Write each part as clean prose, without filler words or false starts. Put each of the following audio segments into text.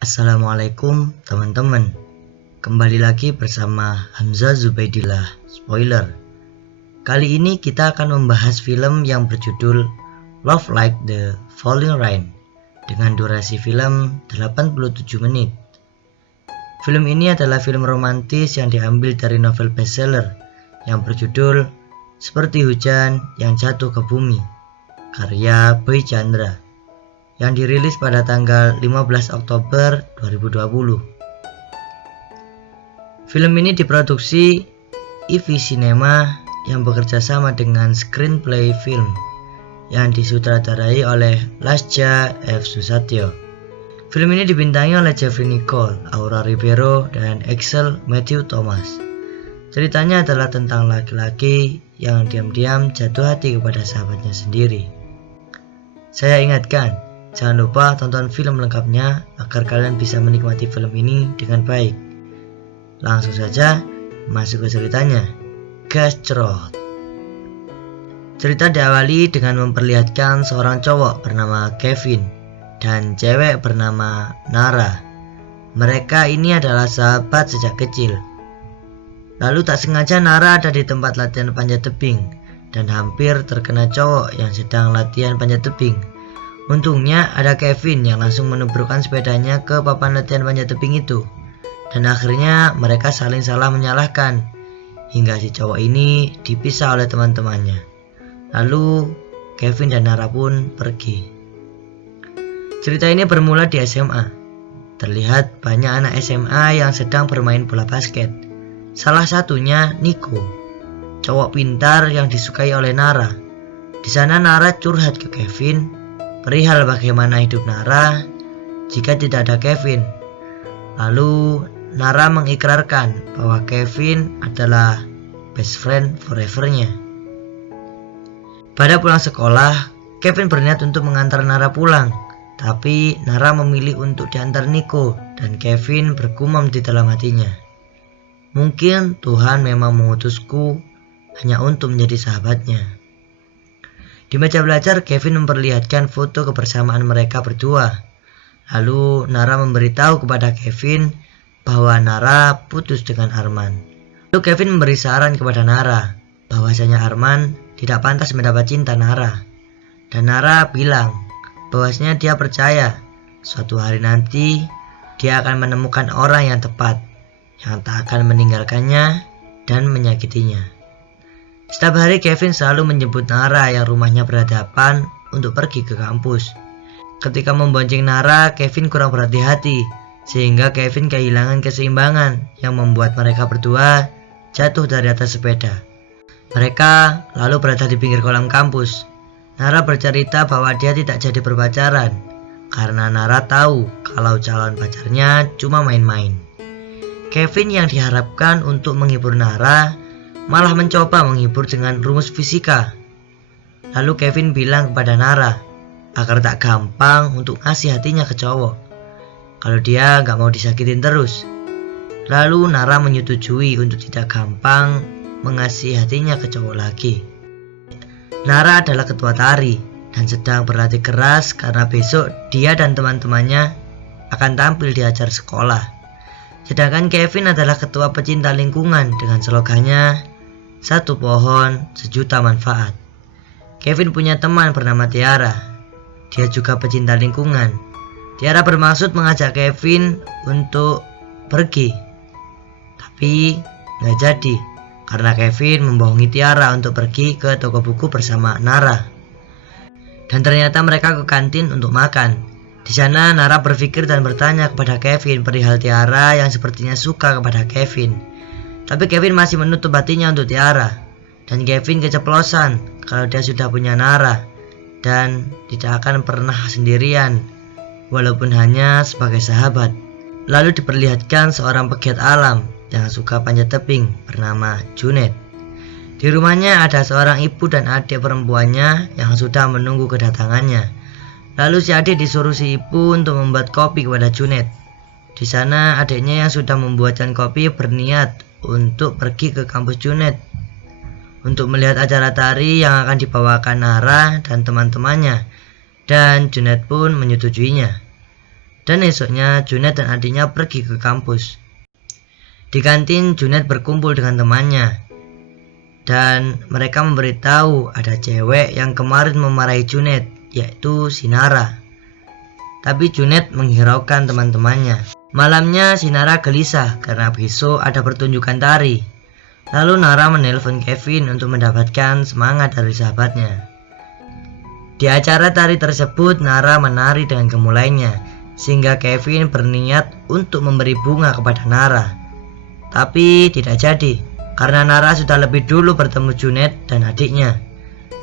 Assalamualaikum teman-teman. Kembali lagi bersama Hamzah Zubaidillah. Spoiler. Kali ini kita akan membahas film yang berjudul Love Like the Falling Rain dengan durasi film 87 menit. Film ini adalah film romantis yang diambil dari novel bestseller yang berjudul Seperti Hujan yang Jatuh ke Bumi, karya Boy Chandra, yang dirilis pada tanggal 15 Oktober 2020. Film ini diproduksi IV Cinema yang bekerja sama dengan Screenplay Film yang disutradarai oleh Lasja F. Susatyo. Film ini dibintangi oleh Jeffrey Nicole, Aura Ribeiro, dan Axel Matthew Thomas. Ceritanya adalah tentang laki-laki yang diam-diam jatuh hati kepada sahabatnya sendiri. Saya ingatkan, jangan lupa tonton film lengkapnya agar kalian bisa menikmati film ini dengan baik. Langsung saja masuk ke ceritanya. Gas cerot. Cerita diawali dengan memperlihatkan seorang cowok bernama Kevin dan cewek bernama Nara. Mereka ini adalah sahabat sejak kecil. Lalu tak sengaja Nara ada di tempat latihan panjat tebing dan hampir terkena cowok yang sedang latihan panjat tebing. Untungnya ada Kevin yang langsung menubrukkan sepedanya ke papan latihan panjat tebing itu. Dan akhirnya mereka saling salah menyalahkan hingga si cowok ini dipisah oleh teman-temannya. Lalu Kevin dan Nara pun pergi. Cerita ini bermula di SMA. Terlihat banyak anak SMA yang sedang bermain bola basket. Salah satunya Nico, cowok pintar yang disukai oleh Nara. Di sana Nara curhat ke Kevin perihal bagaimana hidup Nara jika tidak ada Kevin. Lalu Nara mengikrarkan bahwa Kevin adalah best friend forever-nya. Pada pulang sekolah, Kevin berniat untuk mengantar Nara pulang, tapi Nara memilih untuk diantar Nico dan Kevin bergumam di dalam hatinya. Mungkin Tuhan memang mengutusku hanya untuk menjadi sahabatnya. Di meja belajar, Kevin memperlihatkan foto kebersamaan mereka berdua. Lalu Nara memberitahu kepada Kevin bahwa Nara putus dengan Arman. Lalu Kevin memberi saran kepada Nara bahwasanya Arman tidak pantas mendapat cinta Nara. Dan Nara bilang bahwasanya dia percaya suatu hari nanti dia akan menemukan orang yang tepat, yang tak akan meninggalkannya dan menyakitinya. Setiap hari Kevin selalu menjemput Nara yang rumahnya berhadapan untuk pergi ke kampus. Ketika membonceng Nara, Kevin kurang berhati-hati sehingga Kevin kehilangan keseimbangan yang membuat mereka berdua jatuh dari atas sepeda. Mereka lalu berada di pinggir kolam kampus. Nara bercerita bahwa dia tidak jadi berpacaran karena Nara tahu kalau calon pacarnya cuma main-main. Kevin yang diharapkan untuk menghibur Nara malah mencoba menghibur dengan rumus fisika. Lalu Kevin bilang kepada Nara agar tak gampang untuk ngasih hatinya ke cowok, kalau dia gak mau disakitin terus. Lalu Nara menyetujui untuk tidak gampang mengasih hatinya ke cowok lagi. Nara adalah ketua tari dan sedang berlatih keras karena besok dia dan teman-temannya akan tampil di acara sekolah. Sedangkan Kevin adalah ketua pecinta lingkungan dengan slogannya satu pohon sejuta manfaat. Kevin punya teman bernama Tiara. Dia juga pecinta lingkungan. Tiara bermaksud mengajak Kevin untuk pergi, tapi gak jadi karena Kevin membohongi Tiara untuk pergi ke toko buku bersama Nara. Dan ternyata mereka ke kantin untuk makan. Di sana Nara berpikir dan bertanya kepada Kevin perihal Tiara yang sepertinya suka kepada Kevin. Tapi Kevin masih menutup hatinya untuk Tiara. Dan Kevin keceplosan kalau dia sudah punya Nara dan tidak akan pernah sendirian walaupun hanya sebagai sahabat. Lalu diperlihatkan seorang pegiat alam yang suka panjat tebing bernama Junet. Di rumahnya ada seorang ibu dan adik perempuannya yang sudah menunggu kedatangannya. Lalu si adik disuruh si ibu untuk membuat kopi kepada Junet. Di sana adiknya yang sudah membuatkan kopi berniat untuk pergi ke kampus Junet untuk melihat acara tari yang akan dibawakan Nara dan teman-temannya, dan Junet pun menyetujuinya. Dan esoknya Junet dan adiknya pergi ke kampus. Di kantin Junet berkumpul dengan temannya. Dan mereka memberitahu ada cewek yang kemarin memarahi Junet, yaitu si Nara. Tapi Junet menghiraukan teman-temannya. Malamnya si Nara gelisah karena besok ada pertunjukan tari. Lalu Nara menelpon Kevin untuk mendapatkan semangat dari sahabatnya. Di acara tari tersebut Nara menari dengan gemulainya, sehingga Kevin berniat untuk memberi bunga kepada Nara. Tapi tidak jadi, karena Nara sudah lebih dulu bertemu Junet dan adiknya,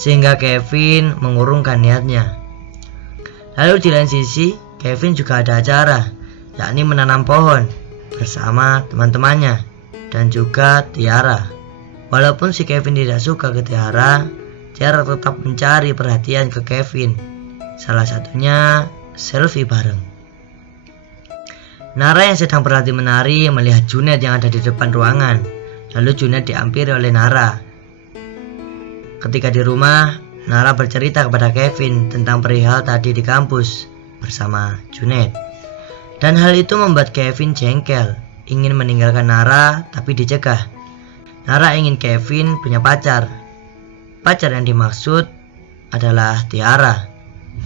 sehingga Kevin mengurungkan niatnya. Lalu di lain sisi, Kevin juga ada acara, yakni menanam pohon bersama teman-temannya dan juga Tiara. Walaupun si Kevin tidak suka ke Tiara, Tiara tetap mencari perhatian ke Kevin. Salah satunya selfie bareng. Nara yang sedang berlatih menari melihat Junet yang ada di depan ruangan. Lalu Junet dihampiri oleh Nara. Ketika di rumah, Nara bercerita kepada Kevin tentang perihal tadi di kampus bersama Junet. Dan hal itu membuat Kevin jengkel, ingin meninggalkan Nara tapi dicegah. Nara ingin Kevin punya pacar. Pacar yang dimaksud adalah Tiara.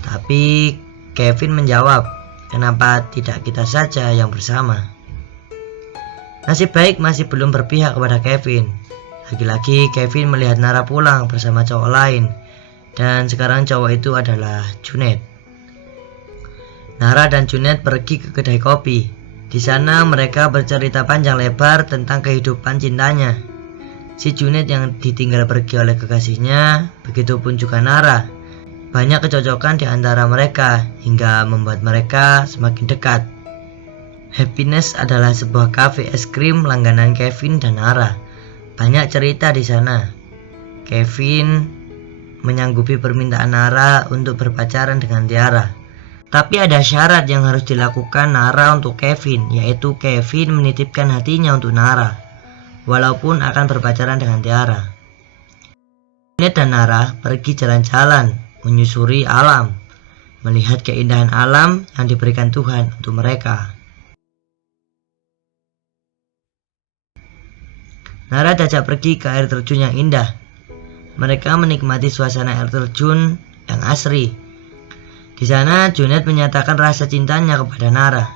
Tapi Kevin menjawab, kenapa tidak kita saja yang bersama? Nasib baik masih belum berpihak kepada Kevin. Lagi-lagi Kevin melihat Nara pulang bersama cowok lain. Dan sekarang cowok itu adalah Junet. Nara dan Junet pergi ke kedai kopi. Di sana mereka bercerita panjang lebar tentang kehidupan cintanya. Si Junet yang ditinggal pergi oleh kekasihnya, begitupun juga Nara. Banyak kecocokan di antara mereka hingga membuat mereka semakin dekat. Happiness adalah sebuah kafe es krim langganan Kevin dan Nara. Banyak cerita di sana. Kevin menyanggupi permintaan Nara untuk berpacaran dengan Tiara. Tapi ada syarat yang harus dilakukan Nara untuk Kevin, yaitu Kevin menitipkan hatinya untuk Nara, walaupun akan berpacaran dengan Tiara. Junet dan Nara pergi jalan-jalan, menyusuri alam, melihat keindahan alam yang diberikan Tuhan untuk mereka. Nara diajak pergi ke air terjun yang indah. Mereka menikmati suasana air terjun yang asri. Di sana Junet menyatakan rasa cintanya kepada Nara.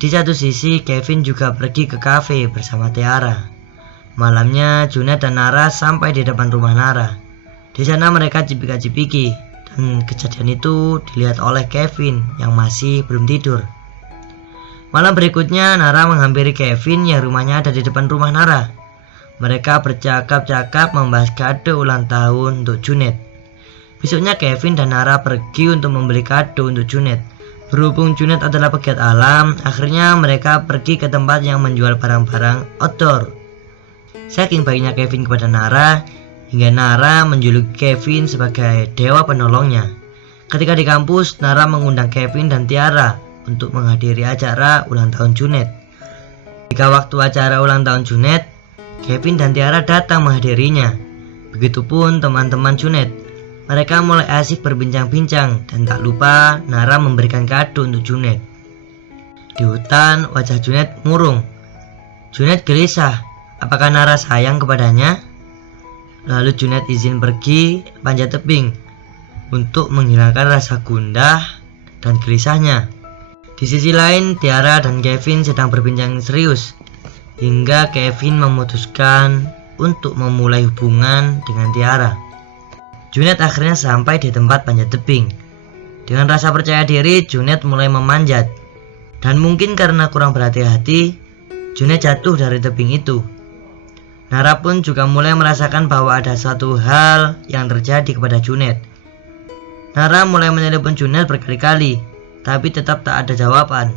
Di satu sisi Kevin juga pergi ke kafe bersama Tiara. Malamnya Junet dan Nara sampai di depan rumah Nara. Di sana mereka cipika-cipiki dan kejadian itu dilihat oleh Kevin yang masih belum tidur. Malam berikutnya Nara menghampiri Kevin yang rumahnya ada di depan rumah Nara. Mereka bercakap-cakap membahas kado ulang tahun untuk Junet. Besoknya Kevin dan Nara pergi untuk membeli kado untuk Junet. Berhubung Junet adalah pegiat alam, akhirnya mereka pergi ke tempat yang menjual barang-barang outdoor. Saking baiknya Kevin kepada Nara, hingga Nara menjuluki Kevin sebagai dewa penolongnya. Ketika di kampus, Nara mengundang Kevin dan Tiara untuk menghadiri acara ulang tahun Junet. Jika waktu acara ulang tahun Junet, Kevin dan Tiara datang menghadirinya. Begitupun teman-teman Junet. Mereka mulai asik berbincang-bincang dan tak lupa Nara memberikan kado untuk Junet. Di hutan, wajah Junet murung. Junet gelisah, apakah Nara sayang kepadanya? Lalu Junet izin pergi panjat tebing untuk menghilangkan rasa gundah dan gelisahnya. Di sisi lain, Tiara dan Kevin sedang berbincang serius, hingga Kevin memutuskan untuk memulai hubungan dengan Tiara. Junet akhirnya sampai di tempat panjat tebing. Dengan rasa percaya diri, Junet mulai memanjat. Dan mungkin karena kurang berhati-hati, Junet jatuh dari tebing itu. Nara pun juga mulai merasakan bahwa ada suatu hal yang terjadi kepada Junet. Nara mulai menelepon Junet berkali-kali, tapi tetap tak ada jawaban.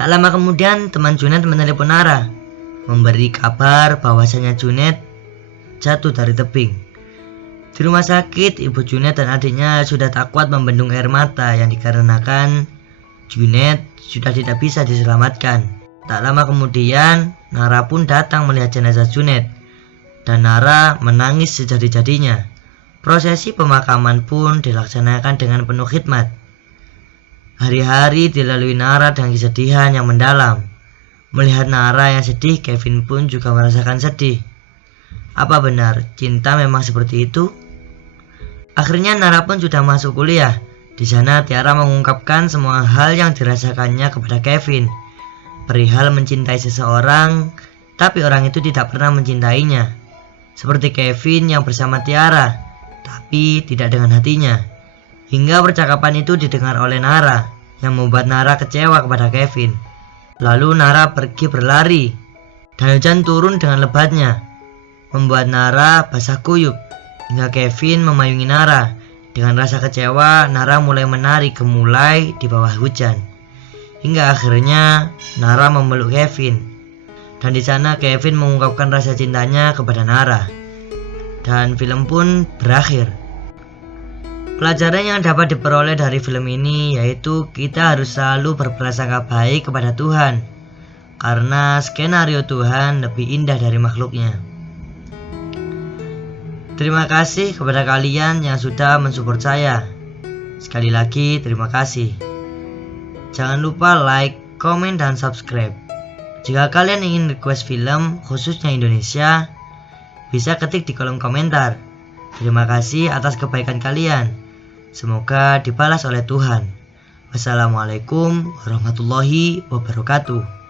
Tak lama kemudian teman Junet menelepon Nara, memberi kabar bahwasanya Junet jatuh dari tebing. Di rumah sakit, ibu Junet dan adiknya sudah tak kuat membendung air mata yang dikarenakan Junet sudah tidak bisa diselamatkan. Tak lama kemudian, Nara pun datang melihat jenazah Junet, dan Nara menangis sejadi-jadinya. Prosesi pemakaman pun dilaksanakan dengan penuh khidmat. Hari-hari dilalui Nara dengan kesedihan yang mendalam. Melihat Nara yang sedih, Kevin pun juga merasakan sedih. Apa benar cinta memang seperti itu? Akhirnya Nara pun sudah masuk kuliah. Di sana Tiara mengungkapkan semua hal yang dirasakannya kepada Kevin. Perihal mencintai seseorang, tapi orang itu tidak pernah mencintainya. Seperti Kevin yang bersama Tiara, tapi tidak dengan hatinya. Hingga percakapan itu didengar oleh Nara, yang membuat Nara kecewa kepada Kevin. Lalu Nara pergi berlari, dan hujan turun dengan lebatnya, membuat Nara basah kuyup. Hingga Kevin memayungi Nara. Dengan rasa kecewa, Nara mulai menari gemulai di bawah hujan. Hingga akhirnya Nara memeluk Kevin. Dan di sana Kevin mengungkapkan rasa cintanya kepada Nara. Dan film pun berakhir. Pelajaran yang dapat diperoleh dari film ini yaitu kita harus selalu berprasangka baik kepada Tuhan, karena skenario Tuhan lebih indah dari makhluknya. Terima kasih kepada kalian yang sudah mensupport saya. Sekali lagi terima kasih. Jangan lupa like, komen, dan subscribe. Jika kalian ingin request film khususnya Indonesia, bisa ketik di kolom komentar. Terima kasih atas kebaikan kalian. Semoga dibalas oleh Tuhan. Wassalamualaikum warahmatullahi wabarakatuh.